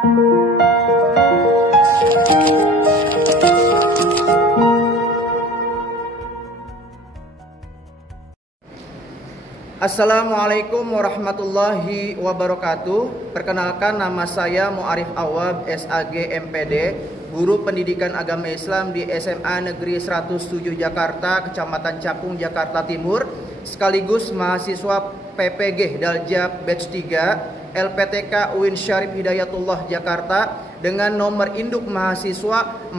Assalamualaikum warahmatullahi wabarakatuh. Perkenalkan, nama saya Mu'arif Awab, SAG MPD, Guru Pendidikan Agama Islam di SMA Negeri 107 Jakarta, Kecamatan Cakung, Jakarta Timur, sekaligus mahasiswa PPG Daljab Batch 3 LPTK UIN Syarif Hidayatullah Jakarta dengan nomor induk mahasiswa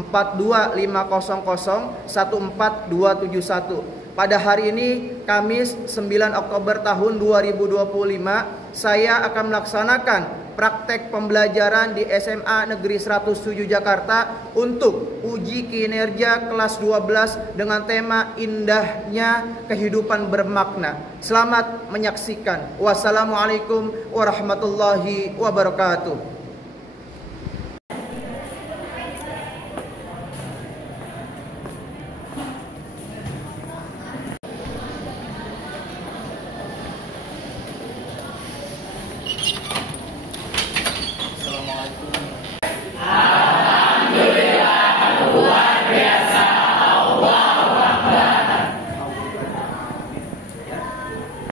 42500142771. Pada hari ini, Kamis 9 Oktober tahun 2025, saya akan melaksanakan praktek pembelajaran di SMA Negeri 107 Jakarta untuk uji kinerja kelas 12 dengan tema Indahnya Kehidupan Bermakna. Selamat menyaksikan. Wassalamualaikum warahmatullahi wabarakatuh.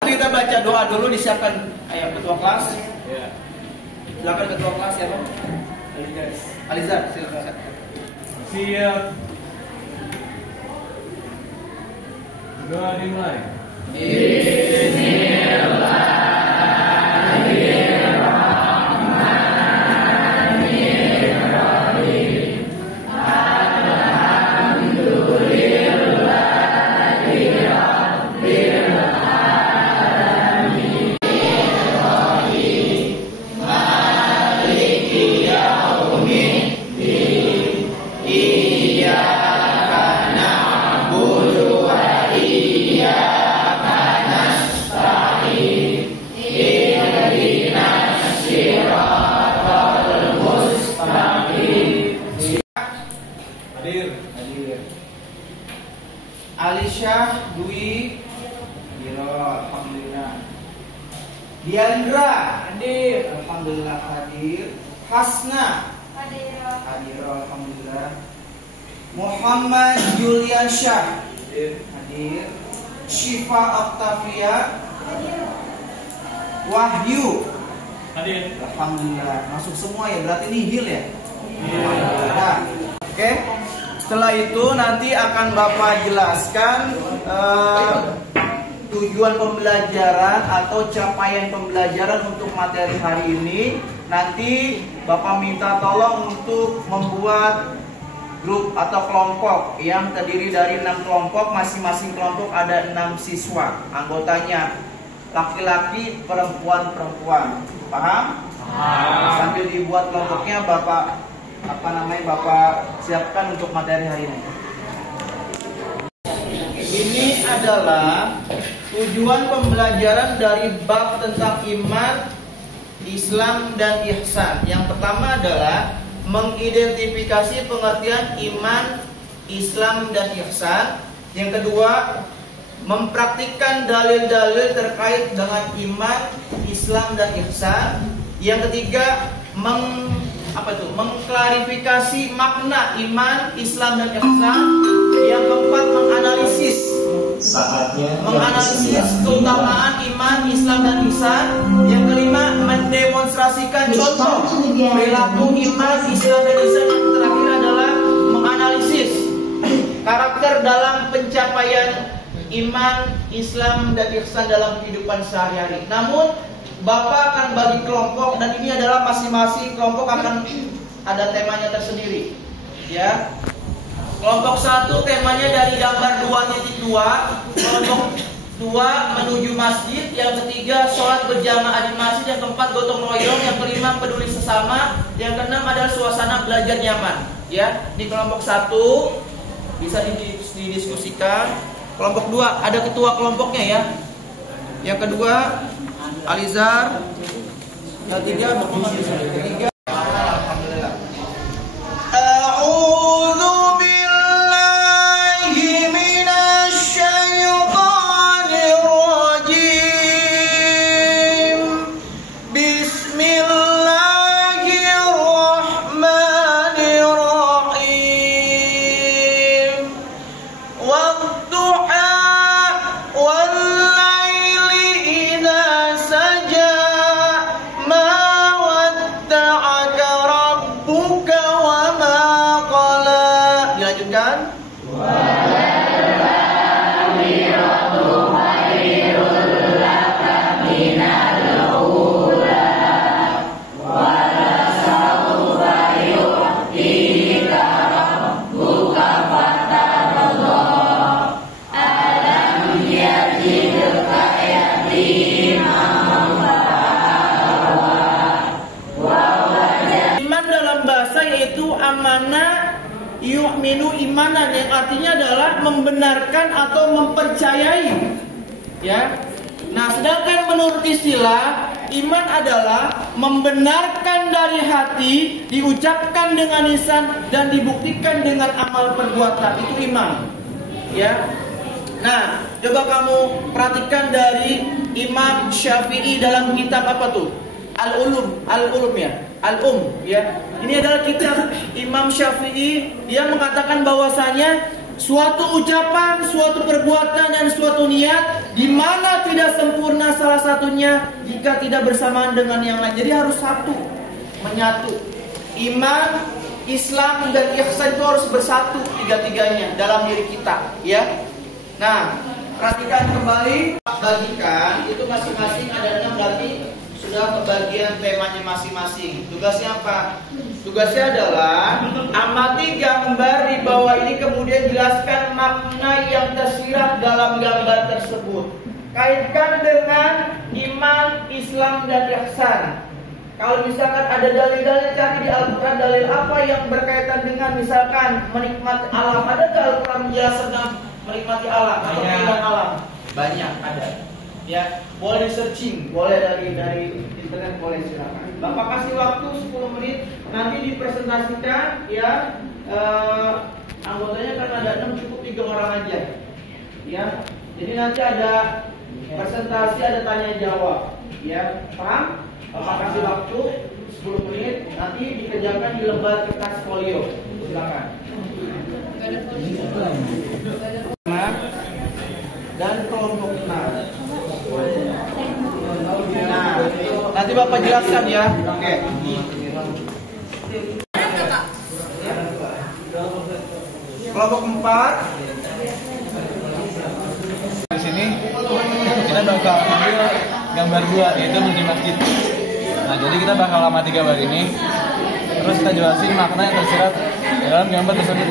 Kita baca doa dulu, disiapkan. Ayo ketua kelas. Silakan ketua kelas siapa? Alizar, silakan. Siap. Doa dimulai. Hadir. Alisyah Dwi Diro, alhamdulillah. Diandra hadir, alhamdulillah hadir. Hasna hadir, alhamdulillah. Muhammad Juliansyah hadir. Syifa Octavia hadir. Wahyu Hadir. alhamdulillah. Masuk semua ya, berarti nihil ya. Alhamdulillah. Oke. Setelah itu nanti akan Bapak jelaskan tujuan pembelajaran atau capaian pembelajaran untuk materi hari ini. Nanti Bapak minta tolong untuk membuat grup atau kelompok yang terdiri dari 6 kelompok. Masing-masing kelompok ada 6 siswa. Anggotanya laki-laki, perempuan-perempuan. Paham? Sambil dibuat kelompoknya, Bapak siapkan untuk materi hari ini. Ini adalah tujuan pembelajaran dari bab tentang iman, Islam, dan ihsan. Yang pertama adalah mengidentifikasi pengertian iman, Islam, dan ihsan. Yang kedua, mempraktikkan dalil-dalil terkait dengan iman, Islam, dan ihsan. Yang ketiga, mengklarifikasi makna iman, Islam, dan ihsan. Yang keempat, menganalisis keutamaan iman, Islam, dan ihsan. Yang kelima, mendemonstrasikan contoh perilaku iman, Islam, dan ihsan. Yang terakhir adalah menganalisis karakter dalam pencapaian iman, Islam, dan ihsan dalam kehidupan sehari-hari. Namun Bapak akan bagi kelompok, dan ini adalah masing-masing kelompok akan ada temanya tersendiri. Ya. Kelompok 1 temanya dari gambar 2.2, kelompok 2 menuju masjid, yang ketiga sholat berjamaah di masjid, yang keempat gotong royong, yang kelima peduli sesama, yang keenam adalah suasana belajar nyaman. Ya, di kelompok 1 bisa didiskusikan. Kelompok 2 ada ketua kelompoknya ya. Yang kedua Alizar, yang ketiga Muhammad ketiga. Alhamdulillah. A'udzu billahi minasy syaithanir rajim. Bismillahirrahmanirrahim. amana yu'minu imanan, yang artinya adalah membenarkan atau mempercayai. Ya. Nah, sedangkan menurut istilah, iman adalah membenarkan dari hati, diucapkan dengan lisan, dan dibuktikan dengan amal perbuatan. Itu iman. Ya. Nah, coba kamu perhatikan dari Imam Syafi'i dalam kitab apa tuh? Al-Ulum ya. Ya. Ini adalah kitab Imam Syafi'i. Dia mengatakan bahwasanya suatu ucapan, suatu perbuatan, dan suatu niat di mana tidak sempurna salah satunya jika tidak bersamaan dengan yang lain. Jadi harus satu, menyatu. Iman, Islam, dan ihsan itu harus bersatu tiga-tiganya dalam diri kita, ya. Nah, perhatikan kembali, bagikan itu masing-masing ada 6, berarti sudah kebagian temanya masing-masing. Tugasnya apa? Tugasnya adalah amati gambar di bawah ini, kemudian jelaskan makna yang tersirat dalam gambar tersebut. Kaitkan dengan iman, Islam, dan ihsan. Kalau misalkan ada dalil-dalil, cari di Al-Quran dalil apa yang berkaitan dengan misalkan menikmati alam. Ada di Al-Quran menjelaskan tentang menikmati alam atau keindahan alam? Banyak ada. Ya, boleh searching, boleh dari internet, boleh silakan. Bapak kasih waktu 10 menit, nanti dipresentasikan ya. Anggotanya kan ada 6, cukup 3 orang aja. Ya. Jadi nanti ada presentasi, ada tanya jawab. Ya, paham? Bapak kasih waktu 10 menit, nanti dikerjakan di lembar kertas folio. Silakan. Dan kelompok 6. Nah, nanti Bapak jelaskan ya. Oke. Kelompok 4. Di sini kita bakal ambil gambar 2, yaitu di masjid. Nah, jadi kita bakal amati gambar ini, terus kita jelasin makna yang tersirat dalam gambar tersebut.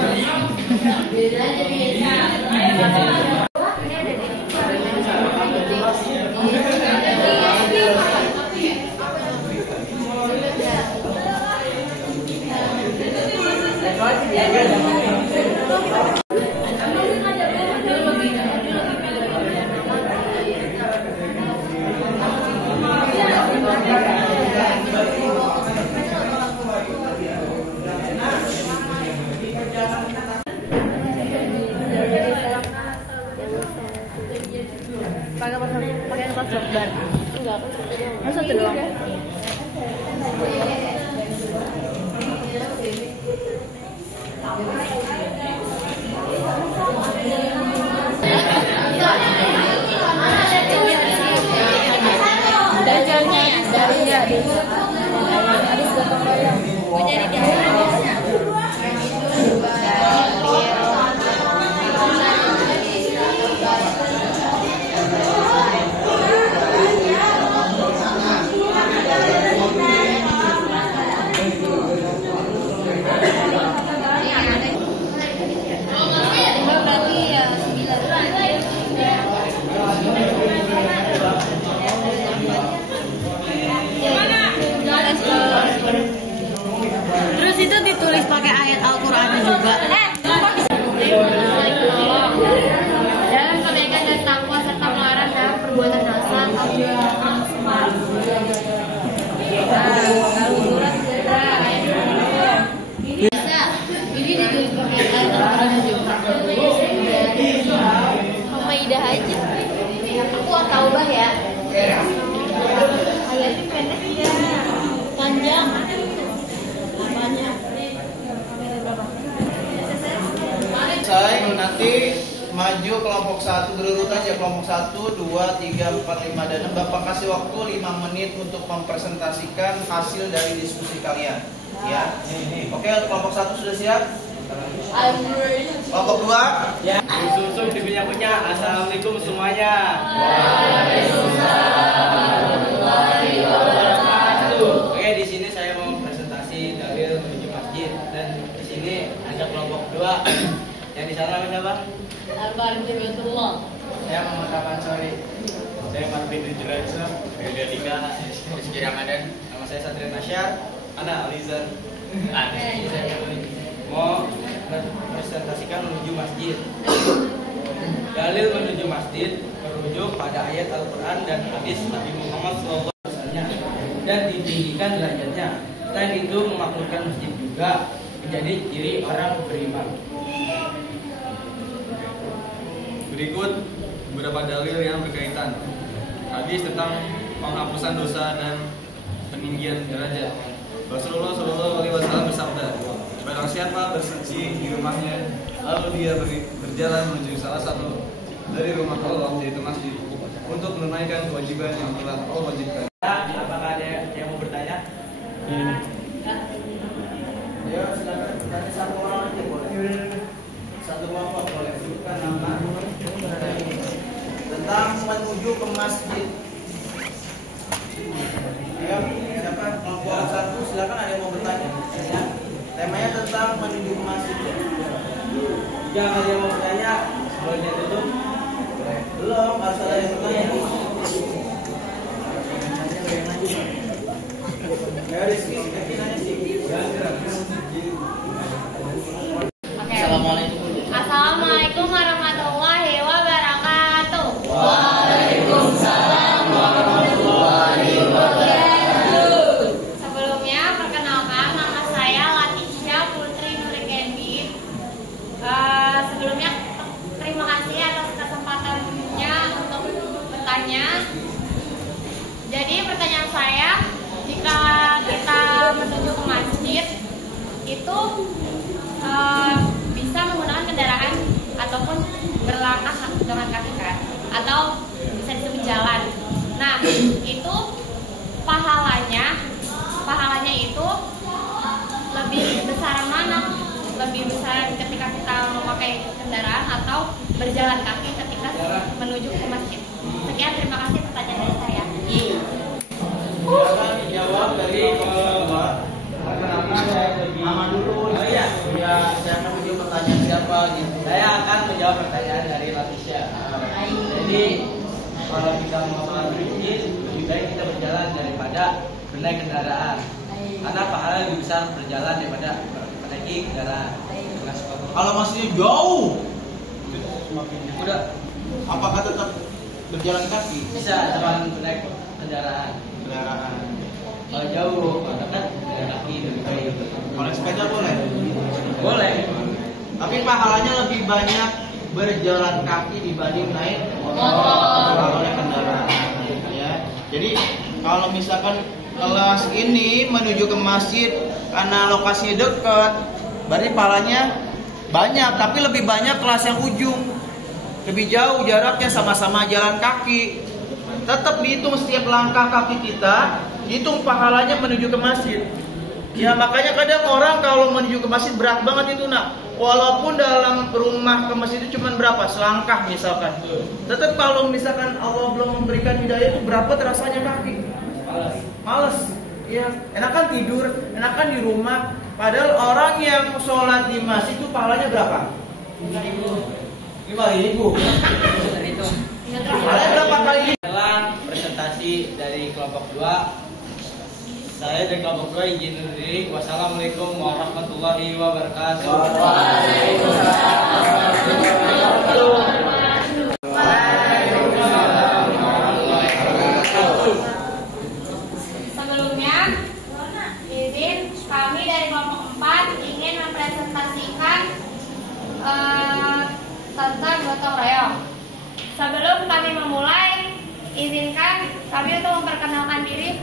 Pakai pas sorban. Enggak, masa satu doang. Dajalnya dari habis gotong royong. Mau nyari dia. Terus itu ditulis pakai ayat Al-Quran juga. Dalam kebaikan dan takwa serta melarang dalam perbuatan dosa atau yang semar. Lalu surat bisa. Ini ditulis pakai ayat Al-Quran juga. Maidah aja. Aku Taubah ya. Ayatnya pendek ya. Panjang. Selesai, nanti maju kelompok 1 berurutan ya, kelompok 1, 2, 3, 4, 5, dan 6. Bapak kasih waktu 5 menit untuk mempresentasikan hasil dari diskusi kalian. Ya. Oke, kelompok 1 sudah siap? Kelompok 2? Ya. Susuk punya. Assalamualaikum semuanya. Oke, di sini saya mau presentasi dalil menuju masjid, dan di sini ada kelompok 2. Yang di sana siapa? Alhamdulillah. Saya Muhammad Afan Sori. Saya Marvin Dujuraisa. Beda Dika. Rizky Ramadan. Nama saya Satria Nasyar. Ana Alizan. mau presentasikan menuju masjid. Dalil menuju masjid merujuk pada ayat Al-Quran dan hadis Nabi Muhammad SAW dan ditinggikan derajatnya. Selain itu memakmurkan masjid juga menjadi ciri orang beriman. Berikut beberapa dalil yang berkaitan. Hadis tentang penghapusan dosa dan peninggian derajat. Rasulullah SAW bersabda, barang siapa bersuci di rumahnya, lalu dia berjalan menuju salah satu dari rumah Allah, yaitu masjid, untuk menunaikan kewajiban yang telah Allah wajibkan. Apakah ada yang mau bertanya? Ya, silakan bertanya satu orang aja boleh. Satu kelompok boleh. Sebutkan nama. Tentang menuju ke masjid. Ayo, siapa kelompok satu? Silakan, ada yang mau bertanya. Ya. Temanya tentang menuju ke masjid. Jika ada yang mau bertanya, boleh tutup. Belum, harus ada yang bertanya. Ya, Rizky, nanya sih. Assalamualaikum. Assalamualaikum warahmatullahi wabarakatuh. Waalaikumsalam warahmatullahi wabarakatuh. Sebelumnya perkenalkan, nama saya Latisha Putri Nurikendi. Sebelumnya terima kasih atas kesempatannya untuk bertanya. Jadi pertanyaan saya, jika kita menuju ke masjid itu bisa menggunakan kendaraan ataupun berlangkah dengan kaki kan, atau bisa disebut jalan. Nah, itu pahalanya itu lebih besar mana? Lebih besar ketika kita memakai kendaraan atau berjalan kaki ketika menuju ke masjid. Sekian, terima kasih pertanyaan dari saya. Silakan dijawab dari nama dulu. Oh iya, ya, saya akan menjawab pertanyaan siapa gitu. Saya akan menjawab pertanyaan dari Latisha. Jadi kalau kita mau sholat di masjid, lebih baik kita berjalan daripada bernaik kendaraan. Karena pahala lebih besar berjalan daripada menaiki kendaraan. Kalau masih jauh, udah, apakah tetap berjalan kaki? Bisa, jangan naik kendaraan. Kalau jauh, kan jalan kaki lebih baik. Kalau sepeda boleh? Boleh. Tapi pahalanya lebih banyak berjalan kaki dibanding naik motor, naik kendaraan. Ya. Jadi kalau misalkan kelas ini menuju ke masjid karena lokasinya dekat, berarti pahalanya banyak. Tapi lebih banyak kelas yang ujung, lebih jauh jaraknya, sama-sama jalan kaki. Tetap dihitung setiap langkah kaki kita, hitung pahalanya menuju ke masjid. Ya makanya kadang orang kalau menuju ke masjid berat banget itu nak. Walaupun dalam rumah ke masjid itu cuma berapa? Selangkah misalkan. Tetap kalau misalkan Allah belum memberikan hidayah itu berapa terasanya kaki? Males. Ya, enakan tidur, enakan di rumah. Padahal orang yang sholat di masjid itu pahalanya berapa? 5.000. Pahalanya berapa kali? Dalam presentasi dari kelompok 2. Saya dari kelompok 2 izin undur diri. Wassalamualaikum warahmatullahi wabarakatuh. Waalaikumsalam warahmatullahi wabarakatuh. Sebelumnya, izin kami dari kelompok 4 ingin mempresentasikan tentang gotong royong. Sebelum kami memulai, izinkan kami untuk memperkenalkan diri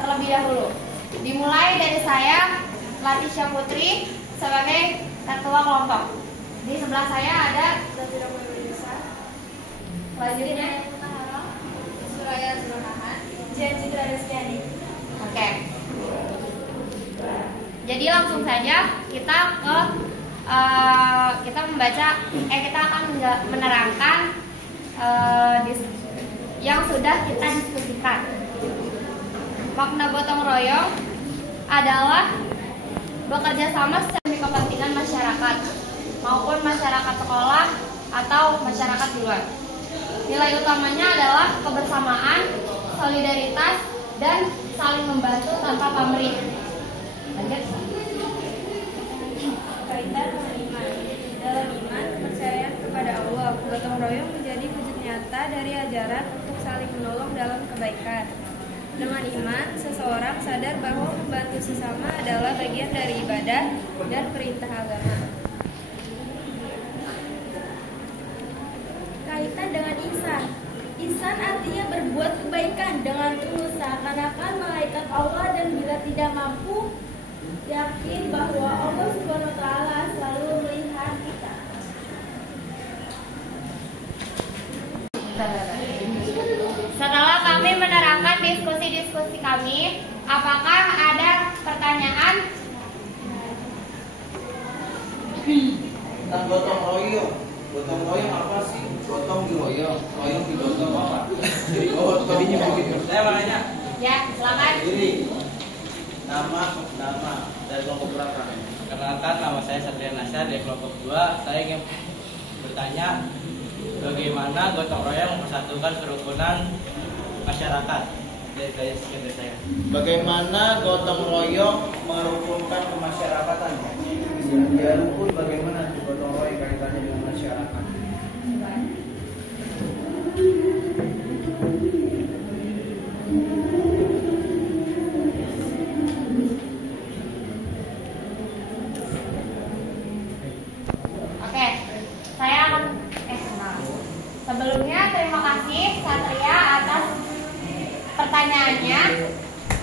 terlebih dahulu. Dimulai dari saya, Latisha Putri, sebagai ketua kelompok. Di sebelah saya ada Zafira Mulyasa. Selanjutnya Suraya Zurahan, Jen Citra Reskiani. Oke. Jadi langsung saja kita kita akan menerangkan yang sudah kita diskusikan. Makna gotong royong adalah bekerja sama demi kepentingan masyarakat maupun masyarakat sekolah atau masyarakat di luar. Nilai utamanya adalah kebersamaan, solidaritas, dan saling membantu tanpa pamrih. Lanjut. Dengan iman, seseorang sadar bahwa membantu sesama adalah bagian dari ibadah dan perintah agama. Kaitan dengan ihsan. Ihsan artinya berbuat kebaikan dengan tulus seakan-akan malaikat Allah, dan bila tidak mampu, yakin bahwa Allah Subhanahu wa taala selalu melihat kita. Setelah kami menerangkan diskusi-diskusi kami, apakah ada pertanyaan? Tentang gotong royong. Gotong royong apa sih? Gotong royong. Royong di gotong apa? Jadinya begitu. Saya mau nanya. Ya, silakan. Diri. Nama dari kelompok berapa? Perkenalkan, nama saya Satria Nasya dari kelompok 2. Saya ingin bertanya, bagaimana gotong royong mempersatukan kerukunan masyarakat? Dari sekian dari saya. Bagaimana gotong royong merukunkan kemasyarakatan? Ya rukun, bagaimana gotong royong kaitannya dengan masyarakat? Oke, saya akan sebelumnya terima kasih Satria atas pertanyaannya.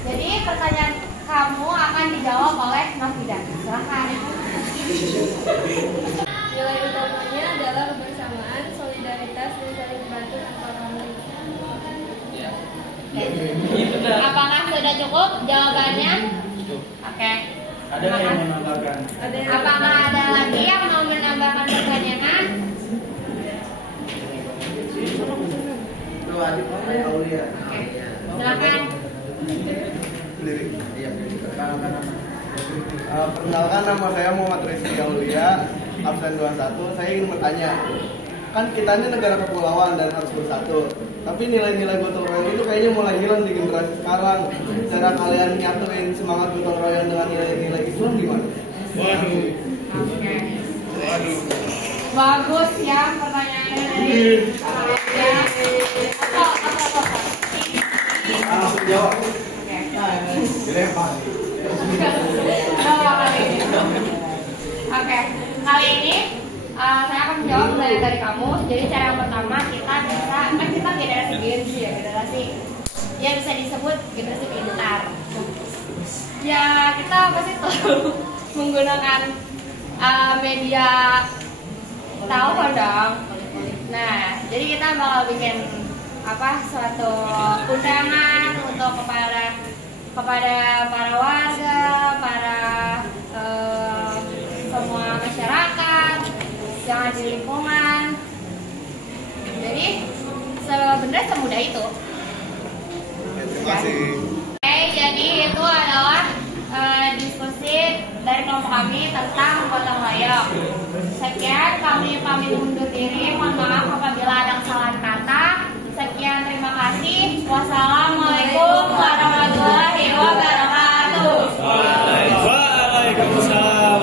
Jadi pertanyaan kamu akan dijawab oleh Mas Bidan. Silakan. Nilai utamanya adalah kebersamaan, solidaritas, dan saling membantu tanpa pamrih. Apakah sudah cukup jawabannya? Oke. Ada yang mau menambahkan? Apakah ada lagi yang mau menambahkan pertanyaan? Itu adik namanya Aulia. Silakan. Perkenalkan, nama saya Muhammad Rizky Aulia, absen 21. Saya ingin bertanya, kan kita ini negara kepulauan dan harus bersatu, tapi nilai-nilai gotong royong itu kayaknya mulai hilang di generasi sekarang. Cara kalian nyatuin semangat gotong royong dengan nilai-nilai Islam gimana? Oke. Bagus ya pertanyaannya dari Langsung jawab. Oke. Dilempar. Oke, kali ini saya akan menjawab pertanyaan dari kamu. Jadi cara yang pertama kita generasi Gen Z ya, generasi yang bisa disebut generasi pintar. Ya kita pasti tahu menggunakan media telepon dong. Nah, jadi kita bakal bikin suatu undangan untuk kepada para warga, para semua masyarakat yang ada di lingkungan. Jadi sebenarnya semudah itu. Terima kasih. Oke, jadi itu adalah diskusi dari kelompok kami tentang gotong royong. Sekian, kami pamit undur diri. Mohon maaf apabila ada kesalahan kata. Sekian, terima kasih. Wassalamualaikum warahmatullahi wabarakatuh. Waalaikumsalam.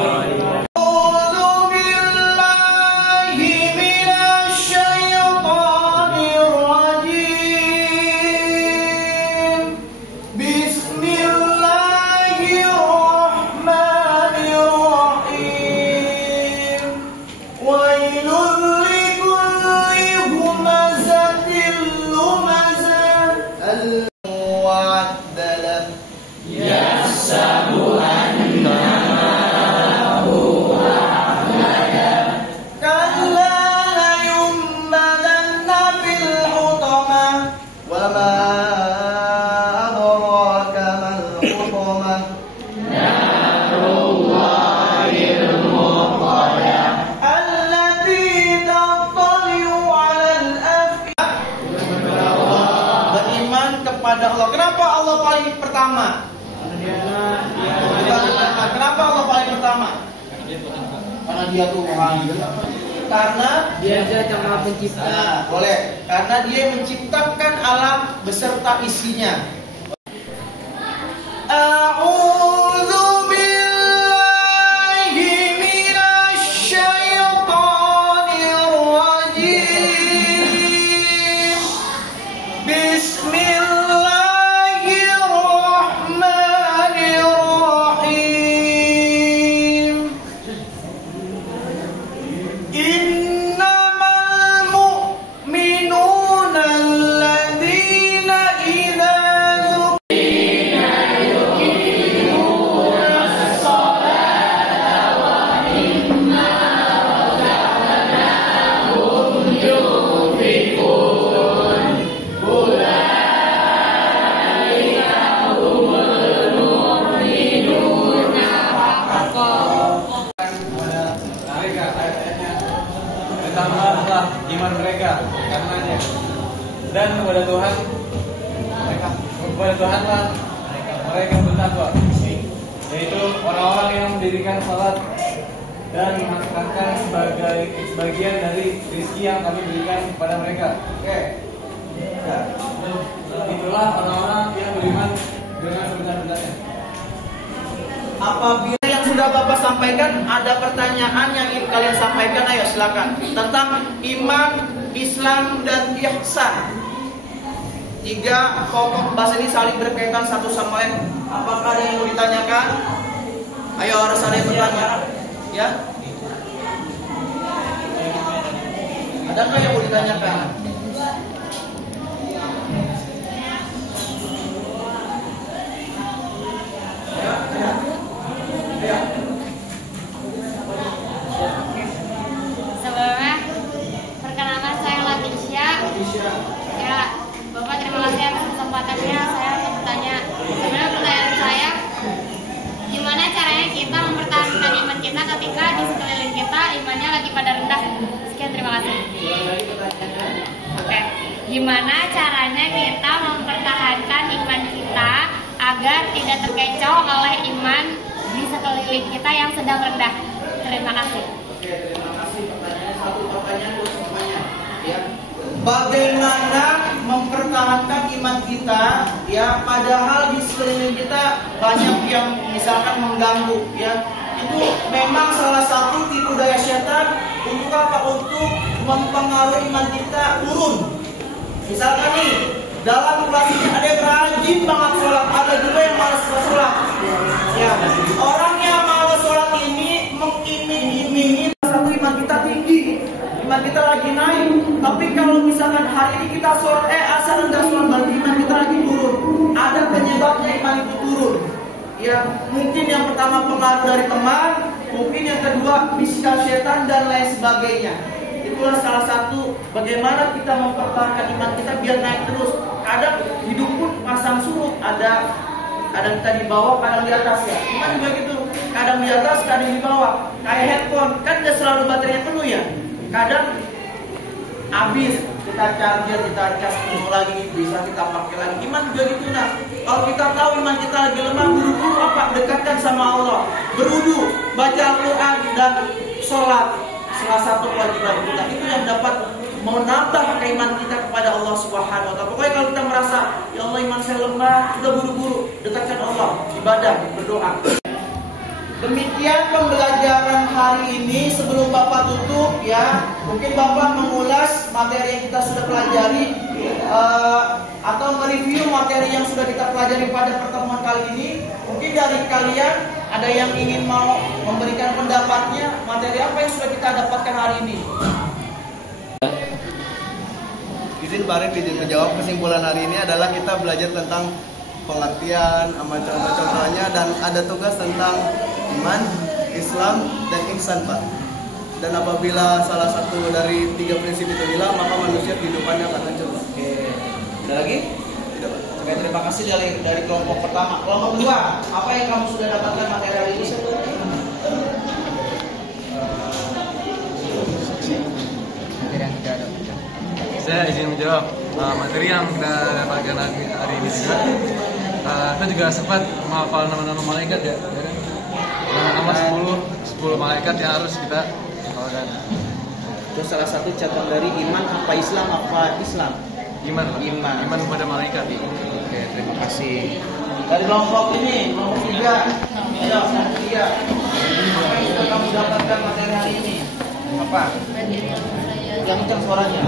Kepada Allah. Kenapa Allah paling pertama? Kenapa Allah paling pertama? Karena Dia Tuhan. Karena Dia yang Maha Pencipta. Nah, boleh. Karena Dia menciptakan alam beserta isinya. A'udzu billahi minasy syaithanir rajim. Bismillahirrahmanirrahim. iman mereka karenanya. Dan kepada Tuhan lah mereka bertakwa, yaitu orang-orang yang mendirikan salat dan menafkahkan sebagian dari rezeki yang kami berikan kepada mereka. Oke. Ya. Itulah orang-orang yang beriman dengan sebenar-benarnya. Apabila yang sudah Bapak sampaikan ada pertanyaan yang ingin kalian sampaikan, ayo silakan. Tentang iman, Islam, dan ihsan. 3 pokok bahasa ini saling berkaitan satu sama lain. Apakah ada yang mau ditanyakan? Ayo, harus ada yang bertanya. Ya? Adakah yang mau ditanyakan? Ya. Sebelumnya, perkenalkan saya Latisha. Ya, Bapak terima kasih atas kesempatannya. Saya akan bertanya. Sebenarnya pertanyaan saya, gimana caranya kita mempertahankan iman kita ketika di sekeliling kita imannya lagi pada rendah? Sekian, terima kasih. Oke, gimana caranya kita mempertahankan iman kita agar tidak terkecoh oleh iman di sekeliling kita yang sedang rendah? Terima kasih. Oke, terima kasih. Pertanyaan satu, pertanyaan dua semuanya. Ya. Bagaimana mempertahankan iman kita, ya, padahal di sekeliling kita banyak yang misalkan mengganggu, ya. Itu memang salah satu tipu daya setan untuk apa? Untuk mempengaruhi iman kita turun. Misalkan nih, dalam kelas ini ada yang rajin banget sholat, ada juga yang malas sholat. Ya, orang yang malas sholat ini mengiming-imingi satu iman kita tinggi, iman kita lagi naik. Tapi kalau misalkan hari ini kita sholat, asal rendah sholat, berarti iman kita lagi turun. Ada penyebabnya iman itu turun. Ya, mungkin yang pertama pengaruh dari teman, mungkin yang kedua bisikan setan dan lain sebagainya. Itulah salah satu bagaimana kita mempertahankan iman kita biar naik terus. Kadang hidup pun pasang surut, ada kadang kita di bawah, kadang di atas, ya. Iman juga gitu, kadang di atas, kadang di bawah. Kayak handphone, kan tidak selalu baterainya penuh, ya. Kadang habis, kita charger, kita cas penuh lagi, bisa kita pakai lagi. Iman juga gitu. Nah, kalau kita tahu iman kita lagi lemah, buru-buru apa? Dekatkan sama Allah, berwudu, baca Al-Quran, dan sholat. Salah satu kewajiban kita itu yang dapat menambah keimanan kita kepada Allah Subhanahu wa taala. Pokoknya kalau kita merasa, ya Allah iman saya lemah, sudah buru-buru dekatkan Allah, ibadah, berdoa. Demikian pembelajaran hari ini. Sebelum Bapak tutup, ya, mungkin Bapak mengulas materi yang kita sudah pelajari, atau mereview materi yang sudah kita pelajari pada pertemuan kali ini. Mungkin dari kalian ada yang ingin mau memberikan pendapatnya, materi apa yang sudah kita dapatkan hari ini? Izin Pak Arif, izin menjawab. Kesimpulan hari ini adalah kita belajar tentang pengertian, amal contoh-contohnya, dan ada tugas tentang iman, Islam, dan ihsan, Pak. Dan apabila salah satu dari 3 prinsip itu hilang, maka manusia kehidupannya akan hancur, Pak. Oke. Ada lagi? Tidak, Pak. Oke, terima kasih dari kelompok pertama. Kelompok kedua, apa yang kamu sudah dapatkan materi hari ini? Saya izin menjawab materi yang kita dapatkan hari ini juga. Kita juga sempat menghafal nama-nama malaikat, ya. Nama 10 malaikat yang harus kita hafalkan. Itu salah satu catatan dari iman apa Islam, apa Islam? Iman kepada malaikat. Oke, terima kasih. Dari kelompok ini, kelompok 3. Ayo, 3. Apa yang sudah kamu dapatkan materi hari ini? Apa? Materi yang saya Yang kencang suaranya.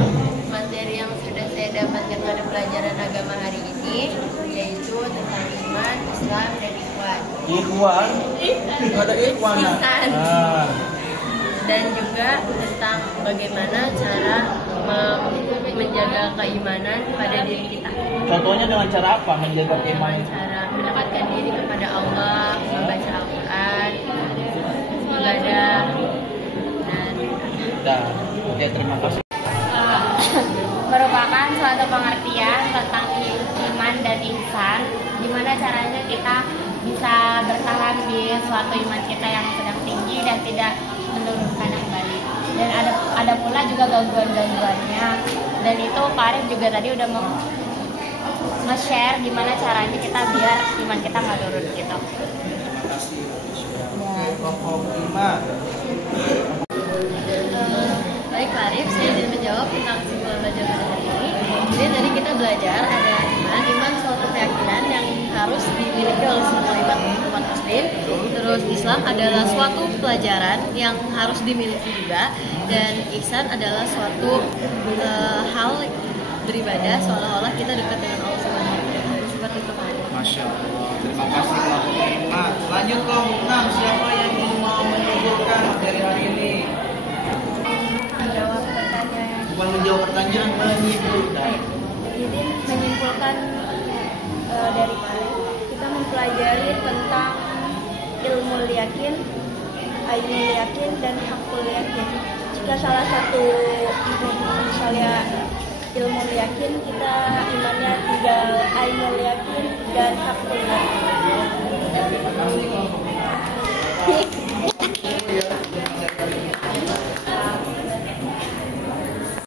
materi yang sudah saya dapatkan pada pelajaran agama hari ini yaitu tentang iman, Islam, dan ikhwan. Ikhwan? Ada ikhwan. Ihsan. Ah. Dan juga tentang bagaimana cara menjaga keimanan pada diri kita. Contohnya dengan cara apa menjaga Dengan keimanan? cara mendekatkan diri kepada Allah, membaca Al-Quran, ibadah, dan Oke, terima kasih. Merupakan suatu pengertian tentang iman dan ihsan, gimana caranya kita bisa bertahan di suatu iman kita yang sedang tinggi dan tidak menurunkan kembali. Dan ada pula kita juga gangguan-gangguannya. Dan itu Pak Arif juga tadi udah mau nge-share gimana caranya kita biar iman kita nggak turun gitu. Baik Pak Arif, saya izin menjawab tentang kesimpulan belajar pada hari ini. Jadi tadi kita belajar ada iman suatu keyakinan yang harus dimiliki oleh semua umat muslim. Terus Islam adalah suatu pelajaran yang harus dimiliki juga, dan ihsan adalah suatu hal beribadah seolah-olah kita dekat dengan Allah Subhanahu wa Ta'ala. Seperti itu Pak Arif. Masya Allah. Terima kasih kelompok 5. Lanjut kelompok 6. Siapa yang mau menyimpulkan dari hari ini? Menjawab pertanyaan. Bukan menjawab pertanyaan, menyimpulkan. Jadi menyimpulkan dari kita mempelajari tentang ilmu yakin, ainul yakin, dan hakul yakin. Jika salah satu misalnya ilmu yakin, kita imannya tinggal ainul yakin dan hakul yakin.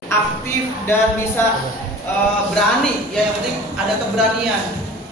Aktif dan bisa berani, ya yang penting ada keberanian.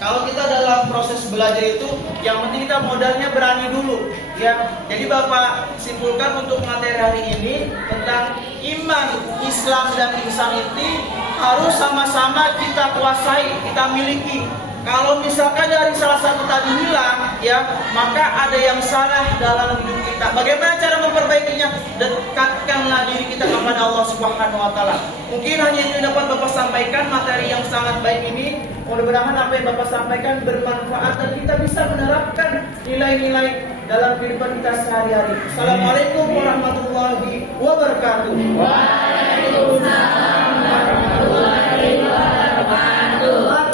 Kalau kita dalam proses belajar itu, yang penting kita modalnya berani dulu, ya. Jadi Bapak simpulkan untuk materi hari ini tentang iman, Islam dan ihsan itu harus sama-sama kita kuasai, kita miliki. Kalau misalkan dari salah satu tadi hilang, ya, maka ada yang salah dalam hidup kita. Bagaimana cara memperbaikinya? Dekatkanlah diri kita kepada Allah Subhanahu wa Ta'ala. Mungkin hanya itu dapat Bapak sampaikan materi yang sangat baik ini. Mudah-mudahan apa yang Bapak sampaikan bermanfaat dan kita bisa menerapkan nilai-nilai dalam kehidupan kita sehari-hari. Assalamualaikum warahmatullahi wabarakatuh. Waalaikumsalam warahmatullahi wabarakatuh.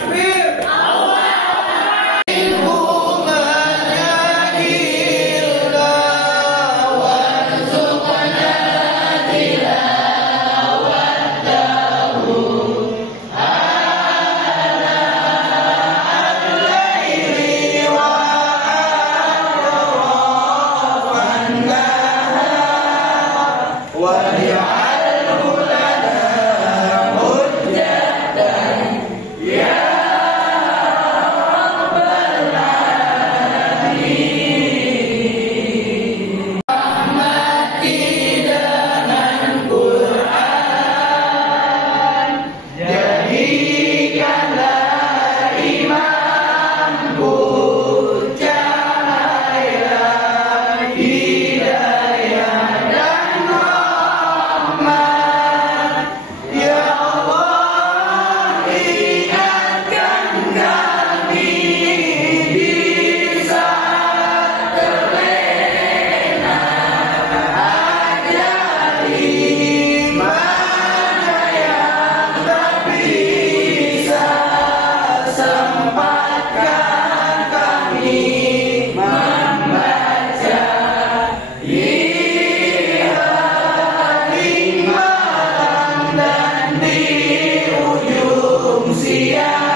Siang